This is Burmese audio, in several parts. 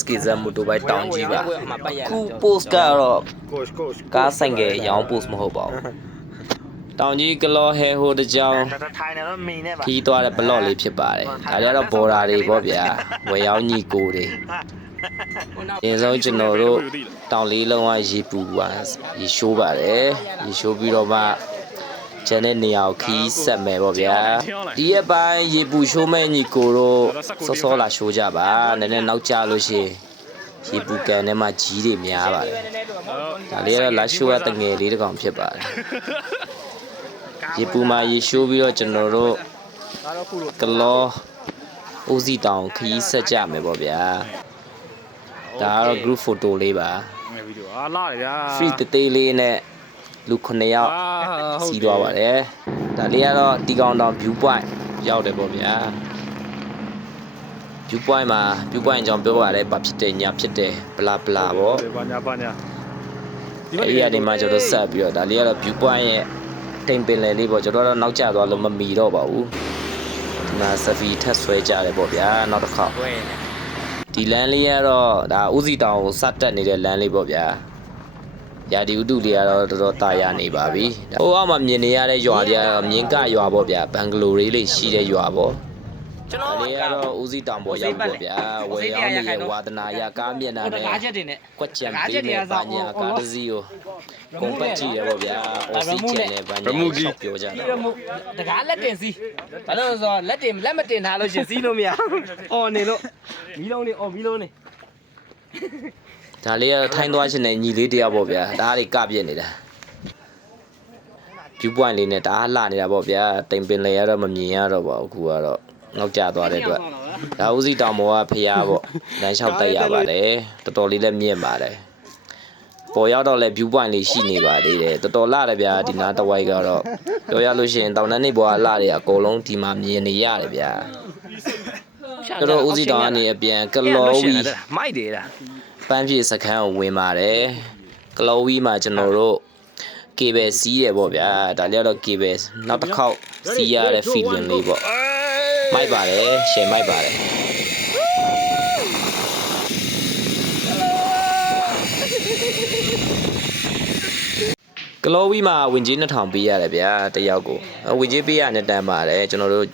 SKZ မိုတိုဘိုက်တောင်ကြီးပါခု post ကတော့ကားဆိုင်ကရောင်း post မဟုတ်ပါဘူးတောင်ကြီးကလောဟဲဟိုတကြောင်ခီးသွားတဲ့ blog လေးဖြစ်ပါတယ်ဒါကြတော့ border တွေပေါ့ဗျာဝယ်ရောင်းညီကိုတွေအရင်ဆုံးကျွန်တော်တို့တောင်လေးလုံးကရေပူပါရေရှိုးပါတယ်ရေရှိုးပြီးတော့မှကျန်တဲ့နေရာကိုခီးဆက်မယ်ပေါ့ဗျာဒီရက်ပိုင်းရေပူရှိုးမဲ့ညီကိုတို့စောစောလာရှိုးကြပါနည်းနည်းနောက်ကျလို့ရှိရင်ရေပူကန်ထဲမှာကြီးတွေများပါတယ်ဒါလေးကတော့လာရှိုးရတငယ်လေးတစ်ကောင်ဖြစ်ပါတယ်ရေပူမှာရေရှိုးပြီးတော့ကျွန်တော်တို့ကလောဦးစီတောင်ခီးဆက်ကြမယ်ပေါ့ဗျာဒါကတော့ group photo လေးပါလာတယ်ဗျာ free တေးသေးလေးနဲ့လူ9ယောက်စီးသွားပါတယ်ဒါလေးကတော့တီကောင်တောင် view point ရောက်တယ်ပေါ့ဗျာ view point မှာ view point အကြောင်းပြောပါတယ်ဘာဖြစ်တယ်ညာဖြစ်တယ်ဘလာဘလာပေါ့ဘာညာအဲ့ဒီအနေမှာကျွန်တော်ဆက်ပြီးတော့ဒါလေးကတော့ view point ရဲ့တိမ်ပင်လယ်လေးပေါ့ကျွန်တော်တော့နောက်ကျသွားလို့မမီတော့ပါဘူးဒီမှာ selfie ထပ်ဆွဲကြတယ်ပေါ့ဗျာနောက်တစ်ခေါက်ဒီလမ်းလေးကတော့ဒါဦးစီတောင်ကိုစတက်နေတဲ့လမ်းလေးပေါ့ဗျာရာဒီဥတုလေးကတော့တော်တော်တာယာနေပါပြီဟိုအောက်မှာမြင်နေရတဲ့ရွာတွေကတော့မြင်းကရွာပေါ့ဗျာဘန်ဂလိုလေးရှိတဲ့ရွာပေါ့ကျွန်တော်လေးကတော့ဦးစီတောင်ပေါ်ရောက်ပေါ့ဗျာဝယ်ရောက်နေတဲ့ဝါသနာရကားမျက်နှာနဲ့ကွက်ချံပေးနေပါညာကားတစ်စီးကိုကုန်ပတ်ကြည့်ရပေါ့ဗျာအော်စီချန်နဲ့ဘာညာပြောကြတာတကားလက်တင်စီဘာလို့ဆိုတော့လက်မတင်ထားလို့ရှင်စီးလို့မရအော်နေလို့မီးလုံးနေအော်မီးလုံးနေဒါလေးကထိုင်းသွားရှင်တဲ့ညီလေးတယောက်ပေါ့ဗျာဒါးတွေကပြည့်နေတာ view point လေးနဲ့ဒါလှနေတာပေါ့ဗျာတိမ်ပင်လေရတော့မမြင်ရတော့ပါဘူးအခုကတော့နောက်ကျသွားတဲ့အတွက်ဒါဦးစီတောင်ပေါ်ကဖျားပေါ့လမ်းလျှောက်တက်ရပါတယ်တော်တော်လေးလည်းမြင့်ပါတယ်ပေါ်ရောက်တော့လဲ view point လေးရှိနေပါသေးတယ်တော်တော်လှတယ်ဗျာဒီနားတဝိုက်ကတော့ပြောရလို့ရှိရင်တောင်တန်းနေပေါ်ကလှတွေအကုန်လုံးဒီမှာမြင်နေရတယ်ဗျာတော်တော်ဦးစီတောင်ကနေအပြန်ကလောဝီမိုက်တယ်လားပန်းပြေစခန်းကိုဝင်ပါတယ်ကလောဝီမှာကျွန်တော်တို့ကေဘယ်စီးတယ်ပေါ့ဗျာဒါလေးကတော့ကေဘယ်နောက်တစ်ခေါက်စီးရတဲ့ feeling လေးပေါ့မိုက်ပါတယ်ရှယ်မိုက်ပါတယ်ကလောဝီမှာဝင်ကြီး2000ပေးရတယ်ဗျာတယောက်ကိုဝင်ကြီးပေးရတဲ့တန်းပါတယ်ကျွန်တော်တို့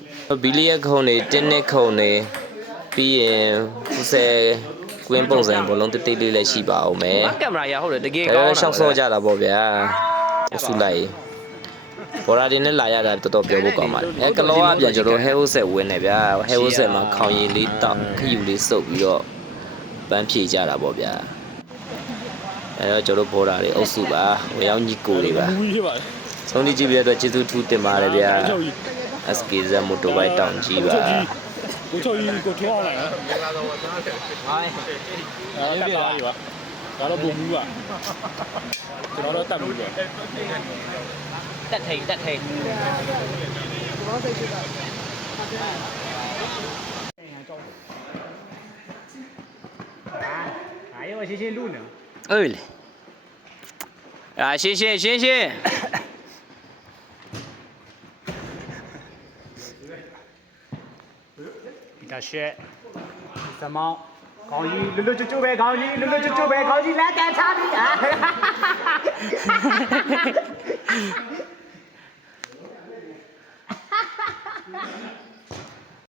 ဘီလီယက်ခုံတွေတင်းနစ်ခုံတွေပြီးရင်10ကွင်းပုံစံဘလုံးတိတ်လေးလည်းရှိပါအောင်မယ်ကင်မရာရဟုတ်တယ်တကယ်ကောင်းတာရှောက်စောကြတာပေါ့ဗျာအဆူလိုက်ဘော်ရာတင်နဲ့လာရတာတော်တော်ပြောဖို့ကောင်းပါတယ်ကလောကပြန်ကျွန်တော်ဟဲဟိုဆက်ဝင်နေဗျာဟဲဟိုဆက်မှာခေါင်ရည်လေးတောက်ခယူလေးစုပ်ပြီးတော့ပန်းဖြေကြတာပေါ့ဗျာတော့ကျွန်တော်ဘော်ရာတွေအုပ်စုပါဝေရောက်ညီကိုတွေပါဆုံးဖြတ်ကြည့်ပြတဲ့အတွက်ကျေးဇူးထူးတင်ပါတယ်ဗျာ SKZ မိုတိုဘိုက်တောင်ကြီးပါကိုချိုကြီးကိုထောက်လာနော်အဲ့ပြပါပြီပါဒါတော့ဘုံဘူးပါကျွန်တော်တော့တတ်ဘူးပဲတက်ထိန်哎呦，谢谢路呢。哎嘞，啊，谢谢。大雪，什么？高一六九呗，高一六九呗，高一来干啥的啊？